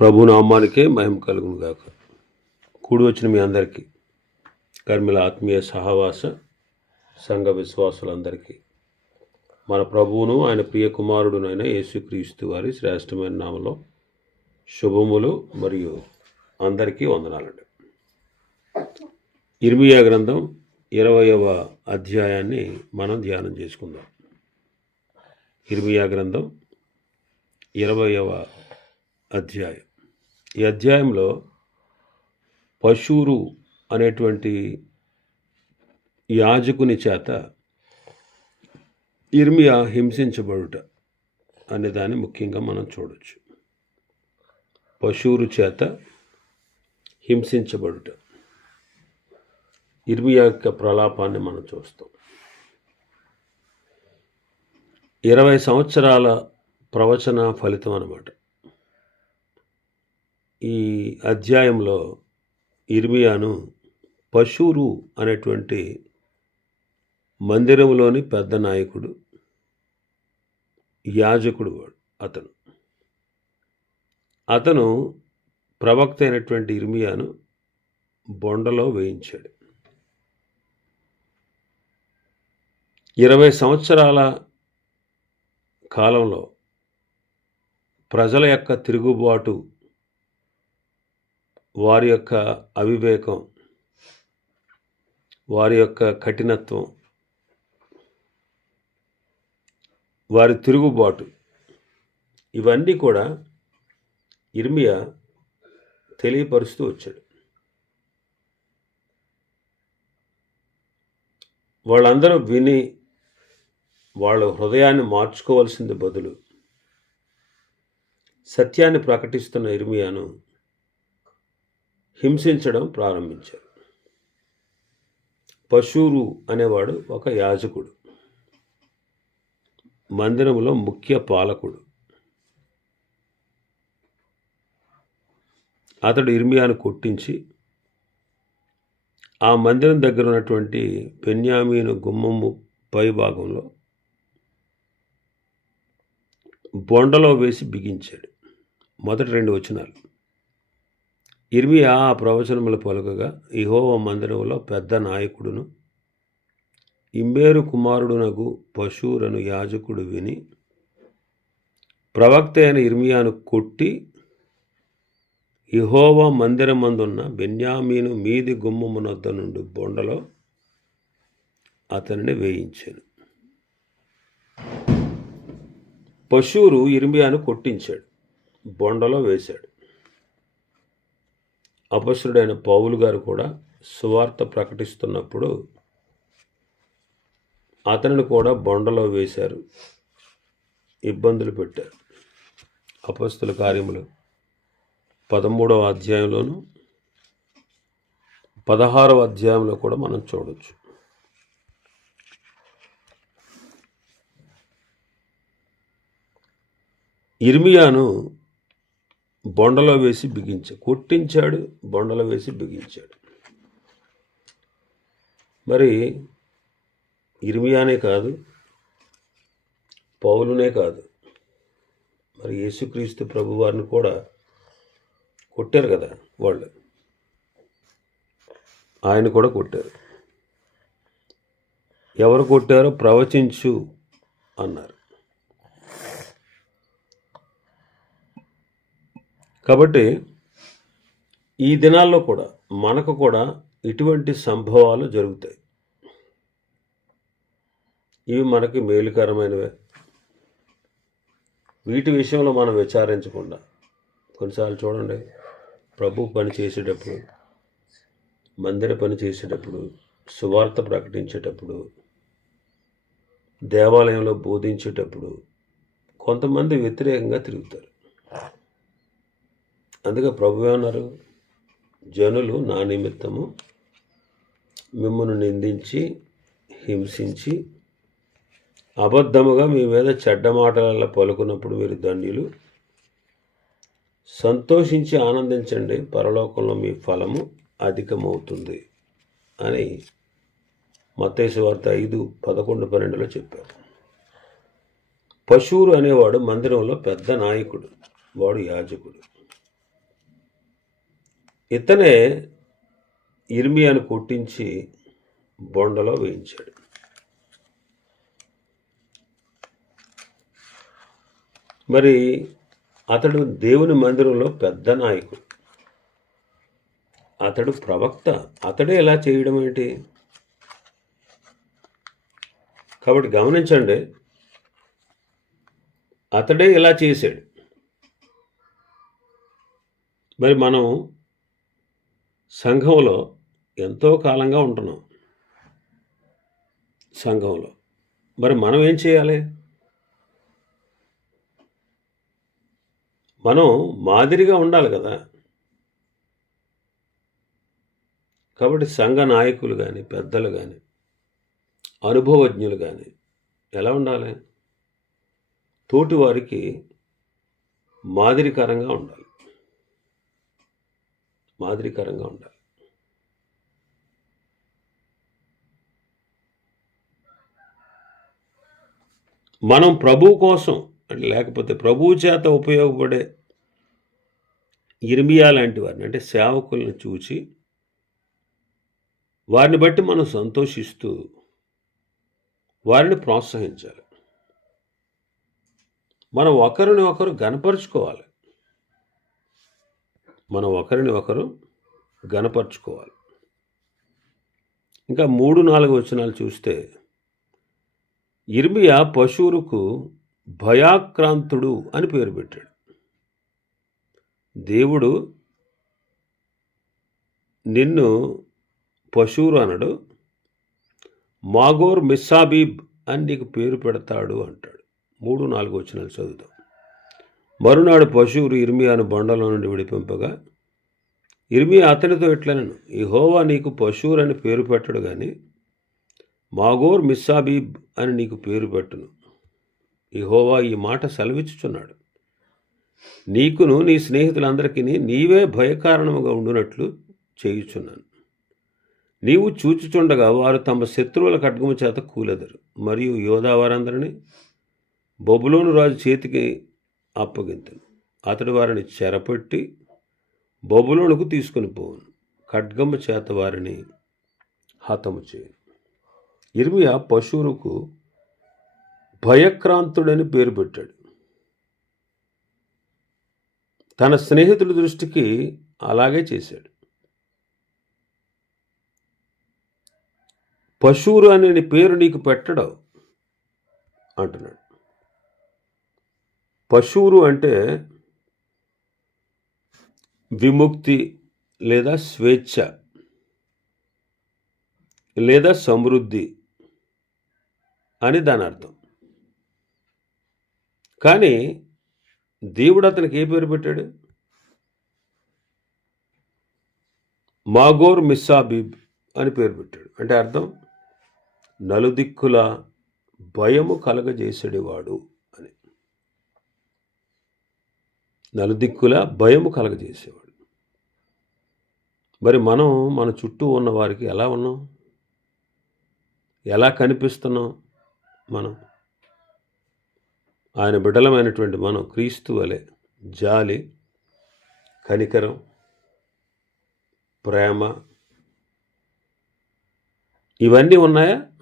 ప్రభు నామానికే మహిమ కలుగును గాక. కూడి వచ్చిన మీ అందరికీ కర్మిల ఆత్మీయ సహవాస సంఘ విశ్వాసులందరికీ మన ప్రభువును ఆయన ప్రియ కుమారుడునైన యేసుక్రీస్తు వారి శ్రేష్టమైన నామలో శుభములు మరియు అందరికీ వందనాలండి. ఇర్మియా గ్రంథం ఇరవయవ అధ్యాయాన్ని మనం ధ్యానం చేసుకుందాం. ఇర్మియా గ్రంథం ఇరవయవ అధ్యాయం. ఈ అధ్యాయంలో పశువురు అనేటువంటి యాజకుని చేత ఇర్మియా హింసించబడుట అనే దాన్ని ముఖ్యంగా మనం చూడొచ్చు. పశువురు చేత హింసించబడుట. ఇర్మియా యొక్క ప్రలాపాన్ని మనం చూస్తాం. ఇరవై సంవత్సరాల ప్రవచన ఫలితం అన్నమాట. ఈ అధ్యాయంలో ఇర్మియాను పశూరు అనేటువంటి మందిరంలోని పెద్ద నాయకుడు యాజకుడు వాడు అతను. అతను ప్రవక్త అయినటువంటి ఇర్మియాను బొండలో వేయించాడు. ఇరవై సంవత్సరాల కాలంలో ప్రజల యొక్క తిరుగుబాటు వారి యొక్క అవివేకం వారి యొక్క కఠినత్వం వారి తిరుగుబాటు ఇవన్నీ కూడా ఇర్మియా తెలియపరుస్తూ వచ్చాడు. వాళ్ళందరూ విని వాళ్ళ హృదయాన్ని మార్చుకోవాల్సింది బదులు సత్యాన్ని ప్రకటిస్తున్న ఇర్మియాను హింసించడం ప్రారంభించారు. పశువురు అనేవాడు ఒక యాజకుడు. మందిరంలో ముఖ్య పాలకుడు. అతడు ఇర్మియాను కొట్టించి ఆ మందిరం దగ్గర ఉన్నటువంటి బెన్యామీను గుమ్మము పై భాగంలో బొండలో వేసి బిగించాడు. మొదటి రెండు వచనాలు. ఇర్మియా ఆ ప్రవచనములు పలుకగా ఇహోవ మందిరంలో పెద్ద నాయకుడును ఇమ్మేరు కుమారుడునగు పశువులను యాజకుడు విని ప్రవక్త అయిన ఇర్మియాను కొట్టి ఇహోవా మందిరమందున్న బెన్యామీను మీది గుమ్మమునొద్ద నుండి బొండలో అతనిని వేయించాను. పశువురు ఇర్మియాను కొట్టించాడు బొండలో వేశాడు. అపసురుడైన పౌలు గారు కూడా సువార్త ప్రకటిస్తున్నప్పుడు అతనిని కూడా బొండలో వేశారు. ఇబ్బందులు పెట్టారు. అపస్తుల కార్యములు పదమూడవ అధ్యాయంలోను పదహారవ అధ్యాయంలో కూడా మనం చూడవచ్చు ఇర్మియాను బొండలో వేసి బిగించాడు కొట్టించాడు బొండలో వేసి బిగించాడు. మరి ఇర్మియానే కాదు పౌలునే కాదు మరి యేసుక్రీస్తు ప్రభు వారిని కూడా కొట్టారు కదా వాళ్ళు. ఆయన కూడా కొట్టారు. ఎవరు కొట్టారో ప్రవచించు అన్నారు. కాబట్టి ఈ దినాల్లో కూడా మనకు కూడా ఇటువంటి సంభవాలు జరుగుతాయి. ఇవి మనకి మేలుకరమైనవే. వీటి విషయంలో మనం విచారించకుండా కొన్నిసార్లు చూడండి ప్రభు పని చేసేటప్పుడు మందిర పని చేసేటప్పుడు సువార్త ప్రకటించేటప్పుడు దేవాలయంలో బోధించేటప్పుడు కొంతమంది వ్యతిరేకంగా తిరుగుతారు. అందుకే ప్రభు ఏమన్నారు జనులు నా నిమిత్తము మిమ్మల్ని నిందించి హింసించి అబద్ధముగా మీ మీద చెడ్డ మాటలలో పలుకున్నప్పుడు మీరు ధన్యులు. సంతోషించి ఆనందించండి పరలోకంలో మీ ఫలము అధికమవుతుంది అని మత్తేసు వార్త ఐదు పదకొండు పన్నెండులో చెప్పారు. పశువురు అనేవాడు మందిరంలో పెద్ద నాయకుడు వాడు యాజకుడు. ఇతనే ఇర్మియాను కొట్టించి బొండలో వేయించాడు. మరి అతడు దేవుని మందిరంలో పెద్ద నాయకుడు. అతడు ప్రవక్త. అతడే ఎలా చేయడం ఏంటి? కాబట్టి గమనించండి అతడే ఇలా చేశాడు. మరి మనం సంఘంలో ఎంతో కాలంగా ఉంటున్నాం. సంఘంలో మరి మనం ఏం చేయాలి? మనం మాదిరిగా ఉండాలి కదా. కాబట్టి సంఘ నాయకులు కానీ పెద్దలు కానీ అనుభవజ్ఞులు కానీ ఎలా ఉండాలి? తోటి వారికి మాదిరికరంగా ఉండాలి. మాదిరికరంగా ఉండాలి. మనం ప్రభు కోసం అంటే లేకపోతే ప్రభువు చేత ఉపయోగపడే ఇర్మియా లాంటి వారిని అంటే సేవకులను చూచి వారిని బట్టి మనం సంతోషిస్తూ వారిని ప్రోత్సహించాలి. మనం ఒకరిని ఒకరు గనపరుచుకోవాలి మనం ఒకరిని ఒకరు గనపరుచుకోవాలి ఇంకా మూడు నాలుగు వచనాలు చూస్తే ఇర్మియా పశువులకు భయాక్రాంతుడు అని పేరు పెట్టాడు. దేవుడు నిన్ను పశువురు అనడు మాగోర్ మిస్సాబీబ్ అని నీకు పేరు పెడతాడు అంటాడు. మూడు నాలుగు వచనాలు చదువుతాం మరునాడు పశువులు ఇర్మియాను బండలో నుండి విడిపింపగా ఇర్మియా అతనితో ఇట్లనను ఈ హోవా నీకు పశువులని పేరు పెట్టడు కానీ మాగోర్ మిస్సాబీబ్ అని నీకు పేరు పెట్టును. ఈ హోవా ఈ మాట సెలవిచ్చుచున్నాడు. నీకును నీ స్నేహితులందరికీ నీవే భయకారణముగా ఉండునట్లు చేయుచున్నాను. నీవు చూచుచుండగా వారు తమ శత్రువుల ఖడ్గము చేత కూలెదరు. మరియు యోధా వారందరినీ బొబులోను రాజు చేతికి అప్పగింతను. అతడు వారిని చెరపెట్టి బొబులోనుకు తీసుకుని పోవును. ఖడ్గము చేత వారిని హతము చేయను. ఇర్మియా పశువులకు భయక్రాంతుడని పేరు పెట్టాడు. తన స్నేహితుల దృష్టికి అలాగే చేశాడు. పశువురు అనే పేరు నీకు పెట్టడం అంటున్నాడు. పశువులు అంటే విముక్తి లేదా స్వేచ్ఛ లేదా సమృద్ధి అని దాని అర్థం. కానీ దేవుడు అతనికి ఏ పేరు పెట్టాడు? మాగోర్ మిస్సాబీబ్ అని పేరు పెట్టాడు. అంటే అర్థం నలుదిక్కుల భయము కలగజేసేవాడు అని నలుదిక్కుల భయము కలగజేసేవాడు. మరి మనం మన చుట్టూ ఉన్న వారికి ఎలా ఉన్నాం? ఎలా కనిపిస్తున్నాం మనం? ఆయన బిడ్డలమైనటువంటి మనం క్రీస్తు వలె జాలి కనికరం ప్రేమ ఇవన్నీ ఉన్నాయా?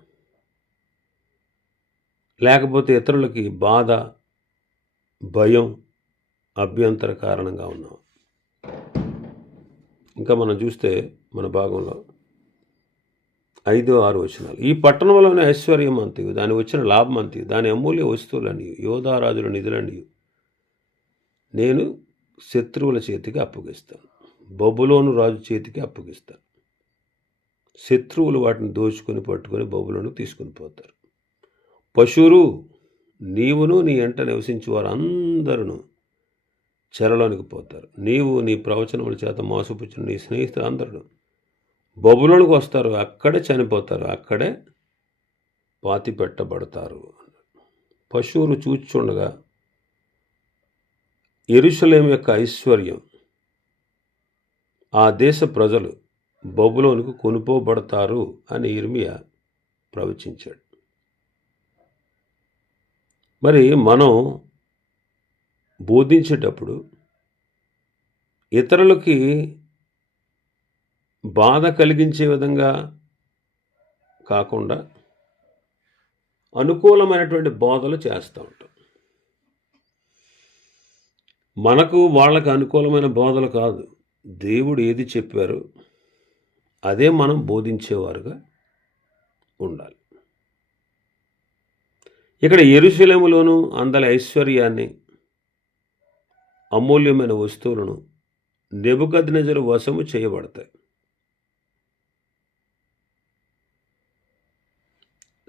లేకపోతే ఇతరులకి బాధ భయం అభ్యంతర కారణంగా ఉన్నాం. ఇంకా మనం చూస్తే మన భాగంలో ఐదు ఆరు వచనాలు. ఈ పట్టణంలోని ఐశ్వర్యం అంతయు దాని వచ్చిన లాభం అంతయు దాని అమూల్య వస్తువులని యోధారాజుల నిధులని నేను శత్రువుల చేతికి అప్పగిస్తాను. బొబ్బులోను రాజు చేతికి అప్పగిస్తాను. శత్రువులు వాటిని దోచుకొని పట్టుకొని బొబులను తీసుకొని పోతారు. పశువురు నీవును నీ ఎంట నివసించే వారు అందరూ చెరలోనికి పోతారు. నీవు నీ ప్రవచనముల చేత మోసపుచ్చిన నీ స్నేహితుడు అందరూ బొబులోనికి వస్తారు. అక్కడే చనిపోతారు. అక్కడే పాతి పెట్టబడతారు పశువులు చూచుండగా ఎరుషలేం యొక్క ఐశ్వర్యం ఆ దేశ ప్రజలు బొబులోనికి కొనుపోబడతారు అని ఇర్మియా ప్రవచించాడు. మరి మనం బోధించేటప్పుడు ఇతరులకి బాధ కలిగించే విధంగా కాకుండా అనుకూలమైనటువంటి బోధలు చేస్తూ ఉంటాం. మనకు వాళ్ళకి అనుకూలమైన బోధలు కాదు. దేవుడు ఏది చెప్పారో అదే మనం బోధించేవారుగా ఉండాలి. ఇక్కడ ఎరుశలేములోను అందల ఐశ్వర్యాన్ని అమూల్యమైన వస్తువులను నెబుకద్నెజరు వశము చేయబడతాయి.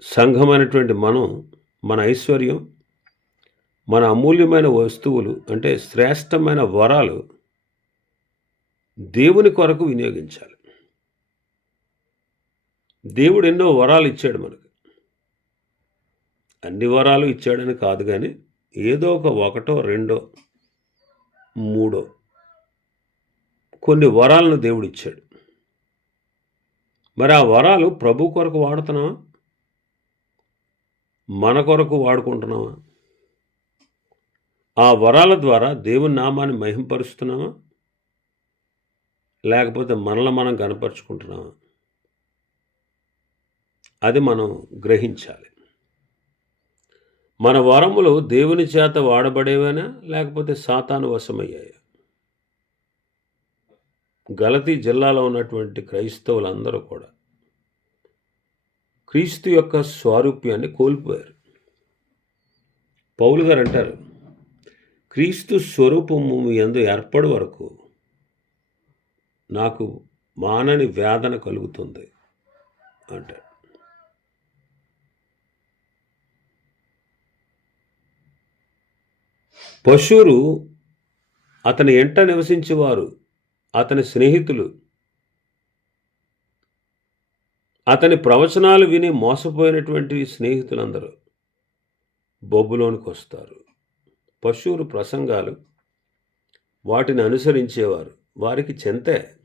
సంఘమైనటువంటి మనం మన ఐశ్వర్యం మన అమూల్యమైన వస్తువులు అంటే శ్రేష్టమైన వరాలు దేవుని కొరకు వినియోగించాలి. దేవుడు ఎన్నో వరాలు ఇచ్చాడు మనకు. అన్ని వరాలు ఇచ్చాడని కాదు కానీ ఏదో ఒక ఒకటో రెండో మూడో. కొన్ని వరాలను దేవుడు ఇచ్చాడు మరి ఆ వరాలు ప్రభు కొరకు వాడుతున్నావా? మన కొరకు వాడుకుంటున్నావా? ఆ వరాల ద్వారా దేవుని నామాన్ని మహింపరుస్తున్నామా లేకపోతే మనల్ని మనం కనపరుచుకుంటున్నామా అది మనం గ్రహించాలి. మన వరములు దేవుని చేత వాడబడేవేనా? లేకపోతే సాతాను వశమయ్యాయా? గలతీ జిల్లాలో ఉన్నటువంటి క్రైస్తవులందరూ కూడా క్రీస్తు యొక్క స్వారూప్యాన్ని కోల్పోయారు. పౌలు గారు అంటారు క్రీస్తు స్వరూపము మీ ఎందు ఏర్పడి వరకు నాకు మానని వేదన కలుగుతుంది అంటారు. పశువులు అతని ఎంట నివసించేవారు అతని స్నేహితులు. అతని ప్రవచనాలు విని మోసపోయినటువంటి స్నేహితులందరూ బొబ్బులోనికి వస్తారు. పశువులు ప్రసంగాలు వాటిని అనుసరించేవారు. వారికి చెంతే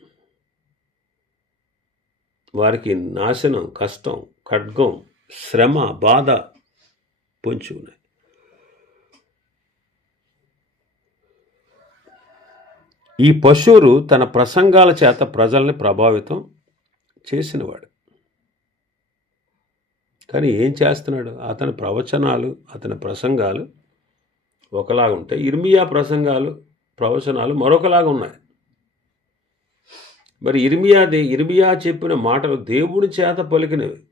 వారికి నాశనం కష్టం ఖడ్గం శ్రమ బాధ పొంచి ఉన్నాయి ఈ పశువురు తన ప్రసంగాల చేత ప్రజల్ని ప్రభావితం చేసినవాడు. కానీ ఏం చేస్తున్నాడు? అతని ప్రవచనాలు అతని ప్రసంగాలు ఒకలాగా ఉంటాయి ఇర్మియా ప్రసంగాలు ప్రవచనాలు మరొకలాగా ఉన్నాయి. మరి ఇర్మియాది ఇర్మియా చెప్పిన మాటలు దేవుని చేత పలికినవి.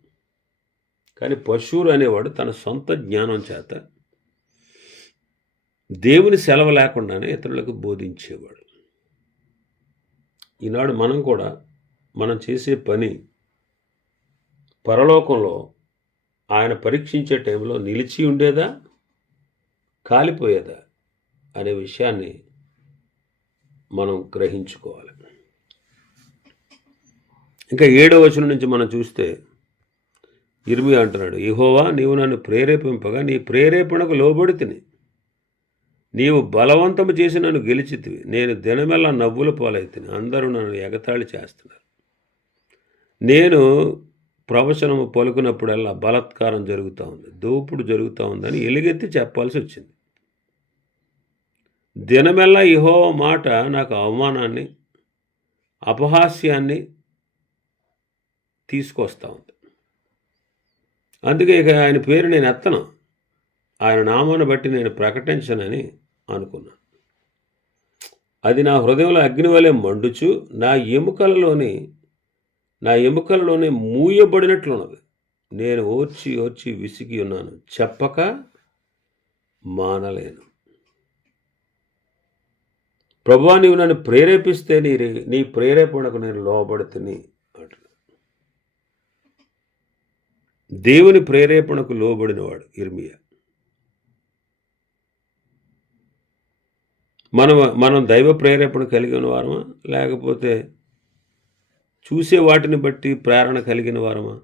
కానీ పశువులు అనేవాడు తన సొంత జ్ఞానం చేత దేవుని సెలవు లేకుండానే ఇతరులకు బోధించేవాడు. ఈనాడు మనం కూడా మనం చేసే పని పరలోకంలో ఆయన పరీక్షించే టైంలో నిలిచి ఉండేదా? కాలిపోయేదా? అనే విషయాన్ని మనం గ్రహించుకోవాలి. ఇంకా ఏడో వచనం నుంచి మనం చూస్తే ఇర్మి అంటున్నాడు ఇహోవా నీవు నన్ను ప్రేరేపింపగా నీ ప్రేరేపణకు లోబడి తిని నీవు బలవంతము చేసి నన్ను గెలిచితివి. నేను దినమెల్లా నవ్వుల పాలైతిని. అందరూ నన్ను ఎగతాళి చేస్తున్నారు. నేను ప్రవచనము పలుకున్నప్పుడల్లా బలాత్కారం జరుగుతూ ఉంది. దోపుడు జరుగుతూ ఉందని ఎలుగెత్తి చెప్పాల్సి వచ్చింది. దినమెల్లా ఇహో మాట నాకు అవమానాన్ని అపహాస్యాన్ని తీసుకొస్తూ ఉంది. అందుకే ఇక ఆయన పేరు నేను ఎత్తను. ఆయన నామాన్ని బట్టి నేను ప్రకటించనని అనుకున్నాను. అది నా హృదయంలో అగ్ని వలె మండుచు నా ఎముకలలోని నా ఎముకలలోనే మూయబడినట్లున్నది. నేను ఓర్చి ఓర్చి విసిగి ఉన్నాను. చెప్పక మానలేను. ప్రభువా నీవు నన్ను ప్రేరేపిస్తే నీ నీ ప్రేరేపణకు నేను లోబడుతుని దేవుని ప్రేరేపణకు లోబడినవాడు ఇర్మియా మనం మనం దైవ ప్రేరేపణ కలిగిన వారమా? లేకపోతే చూసే వాటిని బట్టి ప్రేరణ కలిగిన వారమా?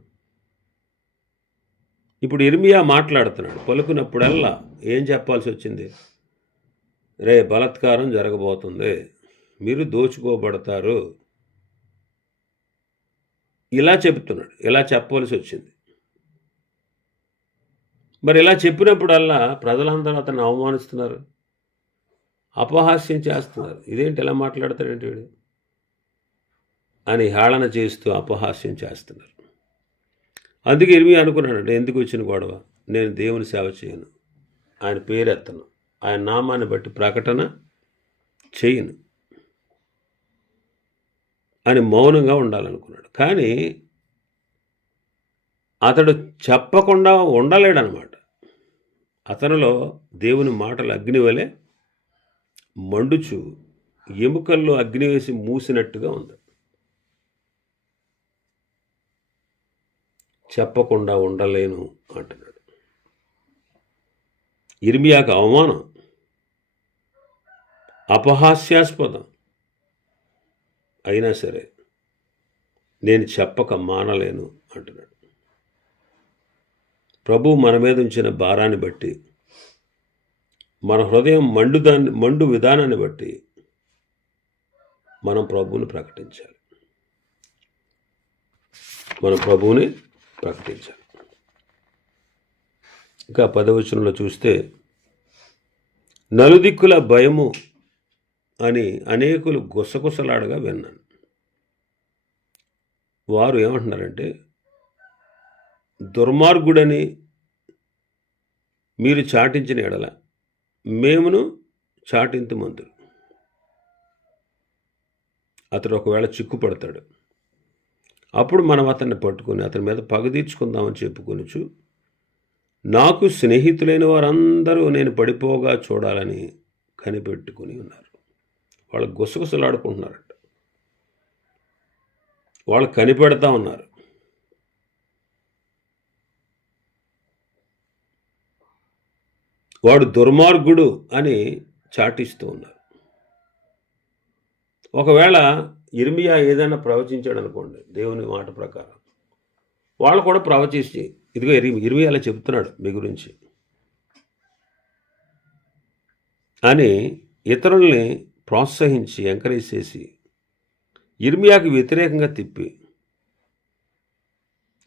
ఇప్పుడు ఇర్మియా మాట్లాడుతున్నాడు పలుకున్నప్పుడల్లా ఏం చెప్పాల్సి వచ్చింది? రే బలాత్కారం జరగబోతుంది మీరు దోచుకోబడతారు. ఇలా చెప్తున్నాడు ఇలా చెప్పవలసి వచ్చింది. మరి ఇలా చెప్పినప్పుడల్లా ప్రజలందరూ అతన్ని అవమానిస్తున్నారు. అపహాస్యం చేస్తున్నారు. ఇదేంటి ఎలా మాట్లాడతాడంటే వీడు? అని హేళన చేస్తూ అపహాస్యం చేస్తున్నారు. అందుకే ఇరిమి అనుకున్నాడు ఎందుకు వచ్చిన గొడవ? నేను దేవుని సేవ చేయను. ఆయన పేరెత్తను. ఆయన నామాన్ని బట్టి ప్రకటన చేయను. అని మౌనంగా ఉండాలనుకున్నాడు. కానీ అతడు చెప్పకుండా ఉండలేడనమాట. అతనిలో దేవుని మాటలు అగ్ని వలె మండుచు ఎముకల్లో అగ్ని వేసి మూసినట్టుగా ఉంది. చెప్పకుండా ఉండలేను అంటున్నాడు. ఇర్మియాకు అవమానం అపహాస్యాస్పదం. అయినా సరే నేను చెప్పక మానలేను అంటున్నాడు. ప్రభు మన మీద ఉంచిన భారాన్ని బట్టి మన హృదయం మండు దాన్ని మండు విధానాన్ని బట్టి మనం ప్రభువుని ప్రకటించాలి. మన ప్రభువుని ప్రకటించాలి. ఇంకా పదవచనంలో చూస్తే నలుదిక్కుల భయము అని అనేకులు గుసగుసలాడగా విన్నాను. వారు ఏమంటున్నారంటే దుర్మార్గుడని మీరు చాటించిన ఎడల మేమును చాటింతు మందులు. అతడు ఒకవేళ చిక్కుపడతాడు. అప్పుడు మనం అతన్ని పట్టుకొని అతని మీద పగ తీర్చుకుందామని చెప్పుకొనుచు నాకు స్నేహితులైన వారందరూ నేను పడిపోగా చూడాలని కనిపెట్టుకుని ఉన్నారు. వాళ్ళు గుసగుసలాడుకుంటున్నారట. వాళ్ళు కనిపెడతా ఉన్నారు. వాడు దుర్మార్గుడు అని చాటిస్తూ ఉన్నారు. ఒకవేళ ఇర్మియా ఏదైనా ప్రవచించాడు అనుకోండి దేవుని మాట ప్రకారం వాళ్ళు కూడా ప్రవచించి ఇదిగో ఇరి ఇర్మియా అలా చెప్తున్నాడు మీ గురించి. అని ఇతరుల్ని ప్రోత్సహించి ఎంకరేజ్ చేసి ఇర్మియాకి వ్యతిరేకంగా తిప్పి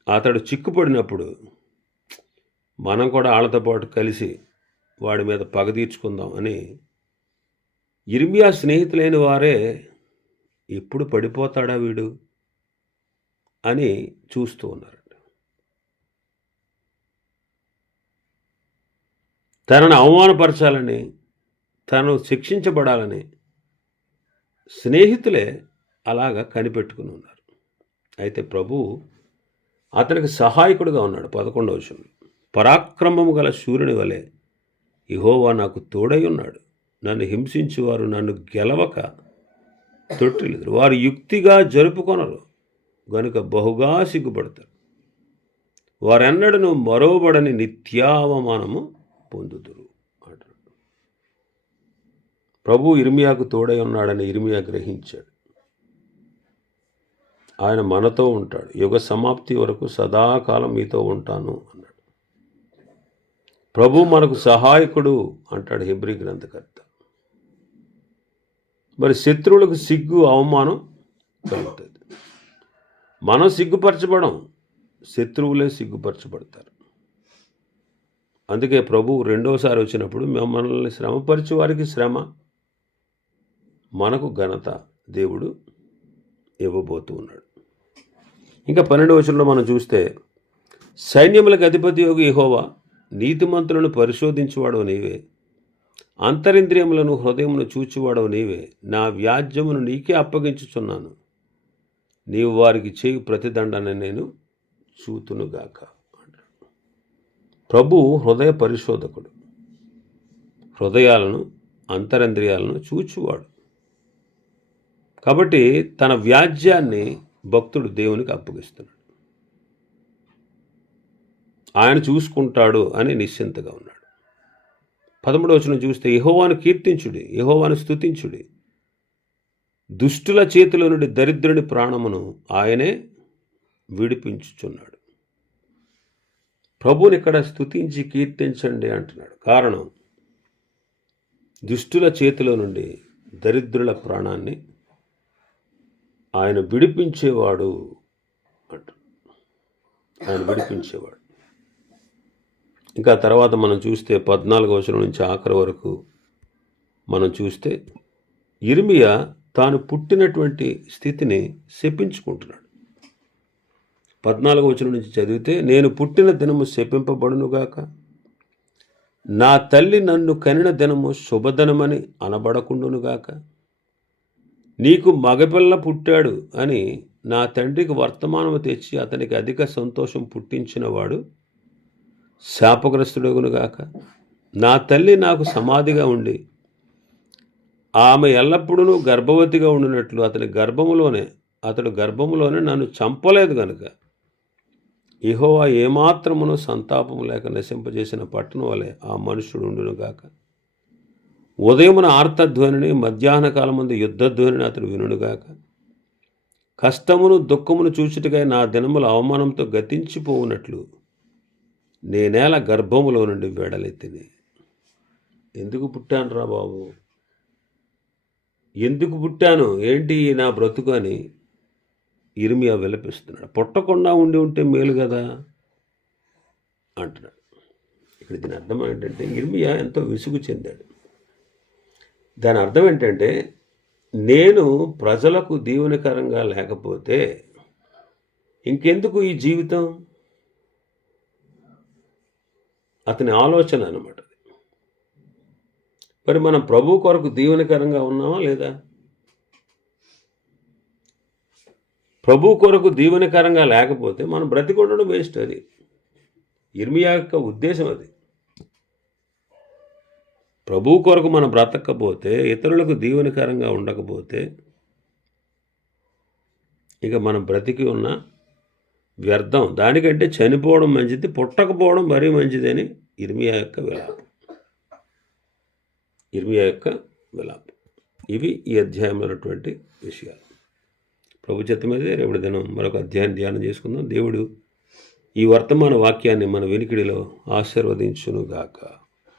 అతడు చిక్కుపడినప్పుడు మనం కూడా వాళ్ళతో పాటు కలిసి వాడి మీద పగ తీర్చుకుందాం అని ఇర్మియా స్నేహితులైన వారే ఎప్పుడు పడిపోతాడా వీడు అని చూస్తూ ఉన్నారు. తనను అవమానపరచాలని తను శిక్షించబడాలని స్నేహితులే అలాగా కనిపెట్టుకుని ఉన్నారు. అయితే ప్రభు అతనికి సహాయకుడుగా ఉన్నాడు పదకొండవ విషయంలో పరాక్రమము గల సూర్యుని వలె ఇహోవా నాకు తోడై ఉన్నాడు. నన్ను హింసించేవారు నన్ను గెలవక తొట్టిలేదు వారు యుక్తిగా జరుపుకొనరు. గనుక బహుగా సిగ్గుపడతారు. వారెన్నడను మరోబడని నిత్యావమానము పొందుదురు అంటాడు. ప్రభు ఇర్మియాకు తోడై ఉన్నాడని ఇర్మియా గ్రహించాడు. ఆయన మనతో ఉంటాడు. యుగ సమాప్తి వరకు సదాకాలం మీతో ఉంటాను ప్రభు మనకు సహాయకుడు అంటాడు హెబ్రి గ్రంథకర్త. మరి శత్రువులకు సిగ్గు అవమానం కలుగుతుంది. మనం సిగ్గుపరచబడం శత్రువులే సిగ్గుపరచబడతారు. అందుకే ప్రభు రెండోసారి వచ్చినప్పుడు మేము మనల్ని శ్రమపరిచే వారికి శ్రమ మనకు ఘనత దేవుడు ఇవ్వబోతూ ఉన్నాడు. ఇంకా పన్నెండు వచనంలో మనం చూస్తే సైన్యములకు అధిపతి యోగి ఇహోవా నీతిమంతులను పరిశోధించువాడవు నీవే. అంతరింద్రియములను హృదయమును చూచువాడవు నీవే. నా వ్యాజ్యమును నీకే అప్పగించుచున్నాను. నీవు వారికి చేయి ప్రతిదండన నేను చూతునుగాక ప్రభు హృదయ పరిశోధకుడు. హృదయాలను అంతరింద్రియాలను చూచువాడు. కాబట్టి తన వ్యాజ్యాన్ని భక్తుడు దేవునికి అప్పగిస్తున్నాడు. ఆయన చూసుకుంటాడు అని నిశ్చింతగా ఉన్నాడు. పదమూడవ వచనం చూస్తే యహోవాను కీర్తించుడి యహోవాను స్తుతించుడి. దుష్టుల చేతిలో నుండి దరిద్రుని ప్రాణమును ఆయనే విడిపించుచున్నాడు. ప్రభుని ఇక్కడ స్థుతించి కీర్తించండి అంటున్నాడు. కారణం దుష్టుల చేతిలో నుండి దరిద్రుల ప్రాణాన్ని ఆయన విడిపించేవాడు అంటు ఆయన విడిపించేవాడు. ఇంకా తర్వాత మనం చూస్తే పద్నాలుగో వచనం నుంచి ఆఖరి వరకు మనం చూస్తే ఇర్మియా తాను పుట్టినటువంటి స్థితిని శపించుకుంటున్నాడు. పద్నాలుగో వచనం నుంచి చదివితే నేను పుట్టిన దినము శపింపబడునుగాక నా తల్లి నన్ను కనిన దినము శుభదినమని అనబడకుండునుగాక నీకు మగపిల్ల పుట్టాడు అని నా తండ్రికి వర్తమానము తెచ్చి అతనికి అధిక సంతోషం పుట్టించినవాడు శాపగ్రస్తుడగునుగాక నా తల్లి నాకు సమాధిగా ఉండి ఆమె ఎల్లప్పుడూ గర్భవతిగా ఉండినట్లు అతని గర్భములోనే అతడు గర్భములోనే నన్ను చంపలేదు గనుక ఇహోవా ఏమాత్రమును సంతాపము లేక నశింపజేసిన పట్టణం వలె ఆ మనుషుడు ఉండునుగాక ఉదయమున ఆర్తధ్వనిని మధ్యాహ్న కాలమందు యుద్ధధ్వనిని అతడు వినుగాక కష్టమును దుఃఖమును చూచుటకై నా దినముల అవమానంతో గతించిపోవునట్లు నేనేల గర్భములో నుండి వెడలెత్తిని ఎందుకు పుట్టాను రా బాబు? ఎందుకు పుట్టాను? ఏంటి నా బ్రతుకు అని ఇరిమియా విలపిస్తున్నాడు. పుట్టకుండా ఉండి ఉంటే మేలు కదా? అంటున్నాడు. ఇక్కడ దీని అర్థం ఏంటంటే ఇర్మియా ఎంతో విసుగు చెందాడు. దాని అర్థం ఏంటంటే నేను ప్రజలకు దీవెనకరంగా లేకపోతే ఇంకెందుకు ఈ జీవితం? అతని ఆలోచన అనమాట అది. మరి మనం ప్రభు కొరకు దీవెనకరంగా ఉన్నామా లేదా? ప్రభు కొరకు దీవెనకరంగా లేకపోతే మనం బ్రతికొండడం వేస్ట్ అది. ఇర్మియా యొక్క ఉద్దేశం అది. ప్రభు కొరకు మనం బ్రతకపోతే ఇతరులకు దీవెనకరంగా ఉండకపోతే ఇక మనం బ్రతికి ఉన్న వ్యర్థం. దానికంటే చనిపోవడం మంచిది పుట్టకపోవడం మరీ మంచిదని ఇర్మియా యొక్క విలాపం. ఇర్మియా యొక్క విలాపం. ఇవి ఈ అధ్యాయంలో ఉన్నటువంటి విషయాలు. ప్రభు చిత్తం మీదే రేపటి దినం మరొక అధ్యాయం ధ్యానం చేసుకుందాం. దేవుడు ఈ వర్తమాన వాక్యాన్ని మన వెనికిడిలో ఆశీర్వదించునుగాక.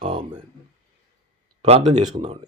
ఆమె ప్రార్థన చేసుకుందామండి.